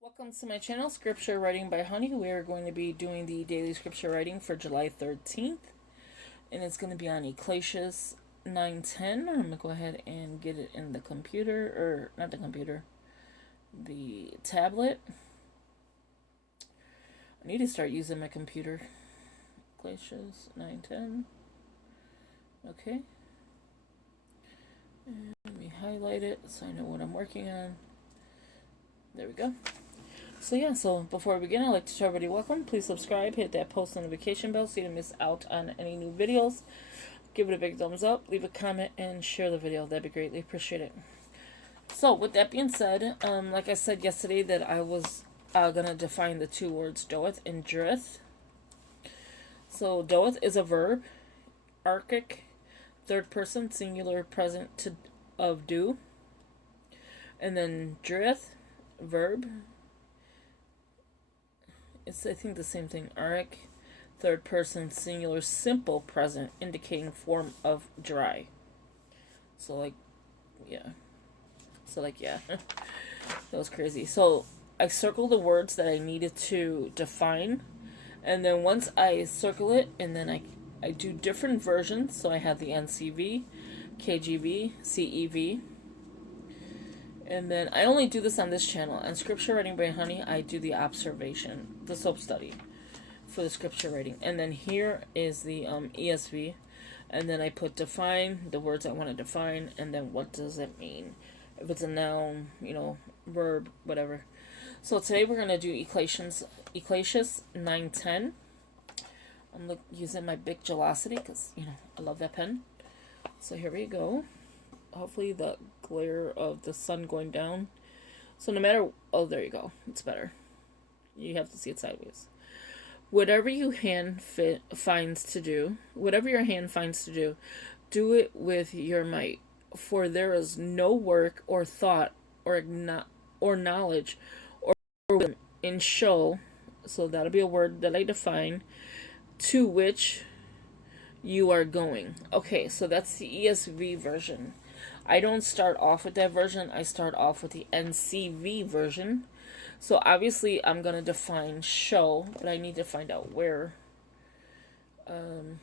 Welcome to my channel, Scripture Writing by Honey. We are going to be doing the daily scripture writing for July 13th. And it's going to be on Ecclesiastes 9:10. I'm going to go ahead and get it in the computer, or not the computer, the tablet. I need to start using my computer. Ecclesiastes 9:10. Okay. And let me highlight it so I know what I'm working on. There we go. So before we begin, I'd like to tell everybody welcome. Please subscribe, hit that post notification bell so you don't miss out on any new videos. Give it a big thumbs up, leave a comment, and share the video. That'd be greatly appreciated. So with that being said, like I said yesterday that I was going to define the two words doeth and drith. So doeth is a verb, archaic, third person, singular, present of do. And then drith, verb. It's, I think, the same thing. Archaic, third person, singular, simple, present, indicating form of dry. So, yeah. That was crazy. So, I circled the words that I needed to define. And then once I circle it, and then I do different versions. So, I have the NCV, KJV, CEV. And then I only do this on this channel. On Scripture Writing by Honey, I do the observation, the soap study for the scripture writing. And then here is the ESV. And then I put define, the words I want to define, and then what does it mean. If it's a noun, verb, whatever. So today we're going to do Ecclesiastes 9:10. I'm using my Bic Gelosity because, I love that pen. So here we go. Hopefully the glare of the sun going down. So no matter... Oh, there you go. It's better. You have to see it sideways. Whatever your hand finds to do, do it with your might. For there is no work or thought or knowledge or wisdom in show. So that'll be a word that I define. To which you are going. Okay, so that's the ESV version. I don't start off with that version. I start off with the NCV version. So obviously I'm going to define show, but I need to find out where. That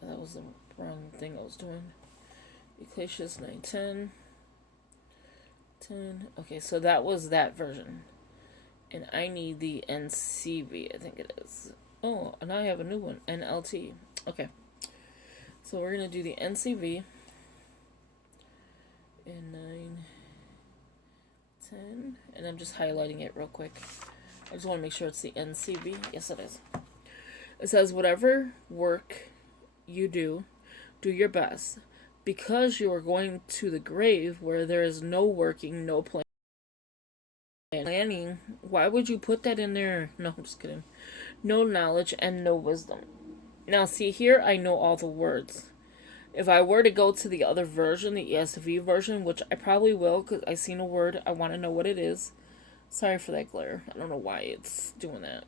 was the wrong thing I was doing. Ecclesiastes 9:10. 10. Okay, so that was that version. And I need the NCV, I think it is. Oh, and I have a new one, NLT. Okay. So we're going to do the NCV. In 9:10, and I'm just highlighting it real quick. I just want to make sure it's the NCV. Yes, it is. It says, whatever work you do, do your best, because you are going to the grave where there is no working, no planning. Why would you put that in there? No, I'm just kidding. No knowledge and no wisdom. Now, see here, I know all the words. If I were to go to the other version, the ESV version, which I probably will because I seen a word, I want to know what it is. Sorry for that glare. I don't know why it's doing that.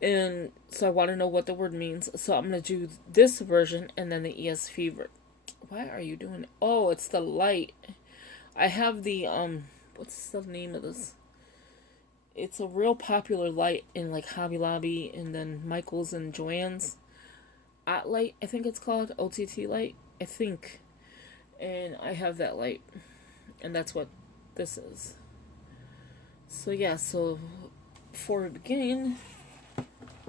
And so I want to know what the word means. So I'm going to do this version and then the ESV version. Why are you doing it? Oh, it's the light. I have the, what's the name of this? It's a real popular light in like Hobby Lobby and then Michael's and Joann's. Light, I think it's called, OTT light, I think. And I have that light. And that's what this is. So yeah, so before we begin,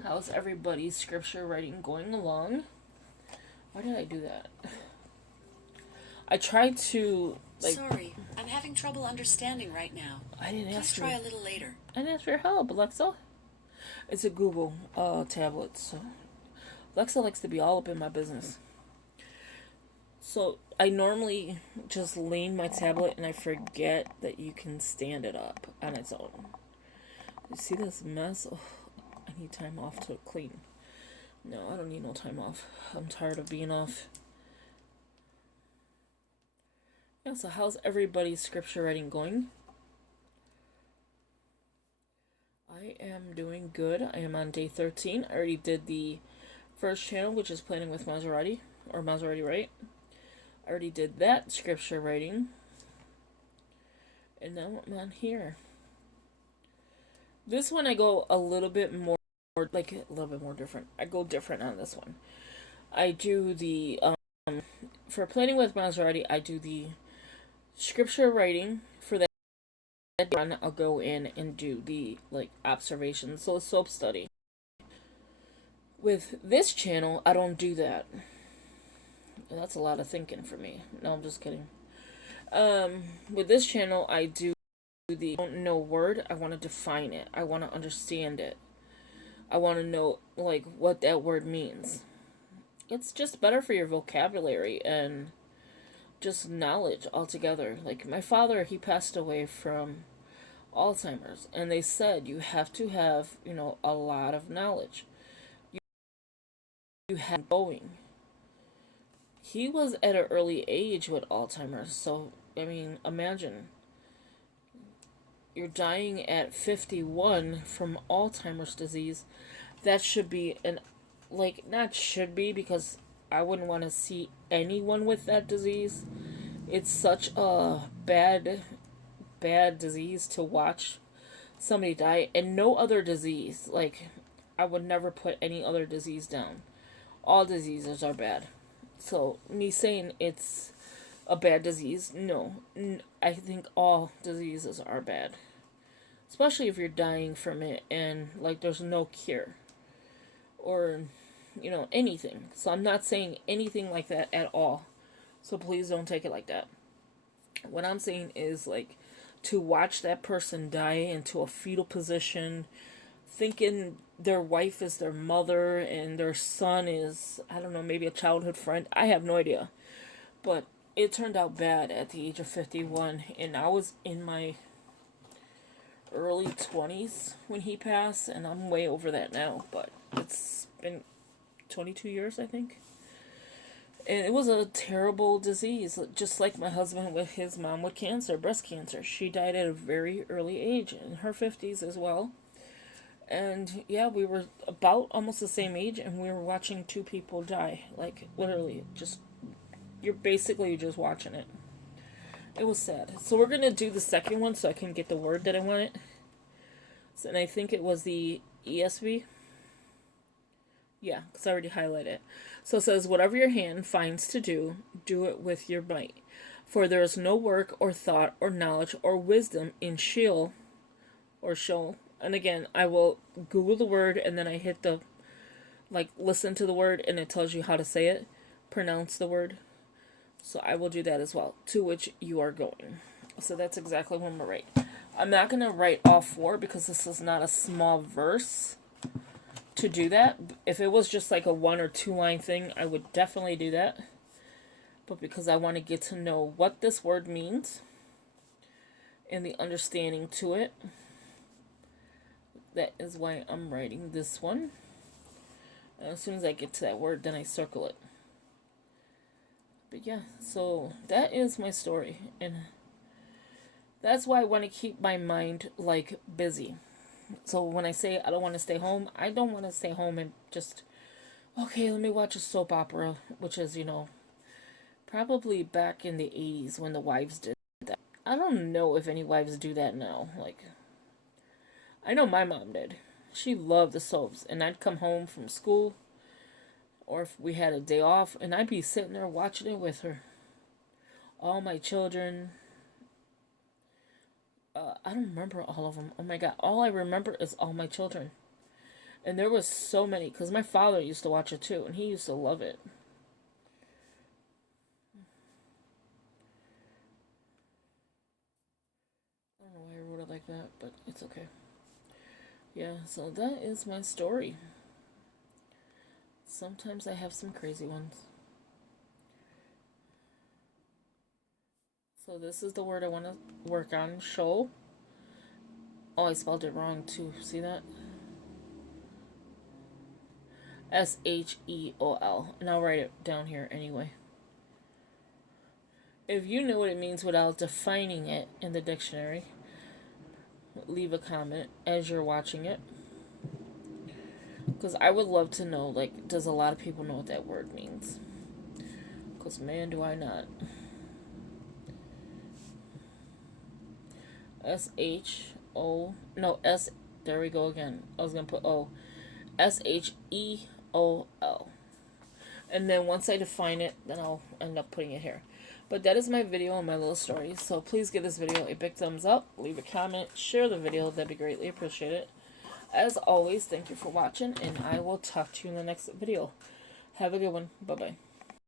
how's everybody's scripture writing going along? Why did I do that? I tried to, Sorry, I'm having trouble understanding right now. I didn't ask for... Please try a little later. I didn't ask for your help, Alexa. It's a Google tablet, so... Alexa likes to be all up in my business. So I normally just lean my tablet and I forget that you can stand it up on its own. You see this mess? Oh, I need time off to clean. No, I don't need no time off. I'm tired of being off. Yeah, so how's everybody's scripture writing going? I am doing good. I am on day 13. I already did the first channel, which is Planning with Monserrate, or Monserrate Wright. I already did that scripture writing. And now I'm on here. This one I go a little bit more, like a little bit more different. I go different on this one. I do the for planning with Monserrate, I do the scripture writing for that. I'll go in and do the like observations, so soap study. With this channel, I don't do that. That's a lot of thinking for me. No, I'm just kidding. With this channel, I do the don't know word. I want to define it. I want to understand it. I want to know like what that word means. It's just better for your vocabulary and just knowledge altogether. Like my father, he passed away from Alzheimer's, and they said you have to have, a lot of knowledge. You have going. He was at an early age with Alzheimer's, so I mean, imagine you're dying at 51 from Alzheimer's disease. That should be not should be, because I wouldn't want to see anyone with that disease. It's such a bad disease to watch somebody die, and no other disease. Like, I would never put any other disease down. All diseases are bad. So, me saying it's a bad disease, no. I think all diseases are bad. Especially if you're dying from it and, like, there's no cure. Or, anything. So, I'm not saying anything like that at all. So, please don't take it like that. What I'm saying is, like, to watch that person die into a fetal position, thinking their wife is their mother and their son is, I don't know, maybe a childhood friend. I have no idea. But it turned out bad at the age of 51. And I was in my early 20s when he passed. And I'm way over that now. But it's been 22 years, I think. And it was a terrible disease, just like my husband with his mom with cancer, breast cancer. She died at a very early age, in her 50s as well. And yeah, we were about almost the same age, and we were watching two people die. Like, literally, you're basically just watching it. It was sad. So we're going to do the second one so I can get the word that I wanted. And I think it was the ESV. Yeah, because I already highlighted it. So it says, whatever your hand finds to do, do it with your might. For there is no work or thought or knowledge or wisdom in Sheol or Sheol. And again, I will Google the word and then I hit the, listen to the word and it tells you how to say it, pronounce the word. So I will do that as well, to which you are going. So that's exactly what I'm going to write. I'm not going to write all four because this is not a small verse to do that. If it was just like a 1 or 2 line thing, I would definitely do that. But because I want to get to know what this word means and the understanding to it, that is why I'm writing this one. And as soon as I get to that word, then I circle it. But yeah, so that is my story. And that's why I want to keep my mind, busy. So when I say I don't want to stay home, I don't want to stay home and just, okay, let me watch a soap opera, which is, probably back in the 80s when the wives did that. I don't know if any wives do that now. I know my mom did. She loved the soaps, and I'd come home from school, or if we had a day off, and I'd be sitting there watching it with her. All my children. I don't remember all of them. Oh my god, all I remember is All My Children. And there was so many, because my father used to watch it too, and he used to love it. I don't know why I wrote it like that, but it's okay. Yeah, so that is my story. Sometimes I have some crazy ones. So this is the word I want to work on. Sheol. Oh, I spelled it wrong too. See that? Sheol. And I'll write it down here anyway. If you know what it means without defining it in the dictionary, leave a comment as you're watching it. Because I would love to know, does a lot of people know what that word means? Because, man, do I not. S-H-O... No, There we go again. I was going to put O. SHEOL. And then once I define it, then I'll end up putting it here. But that is my video and my little story. So please give this video a big thumbs up. Leave a comment. Share the video. That'd be greatly appreciated. As always, thank you for watching. And I will talk to you in the next video. Have a good one. Bye-bye.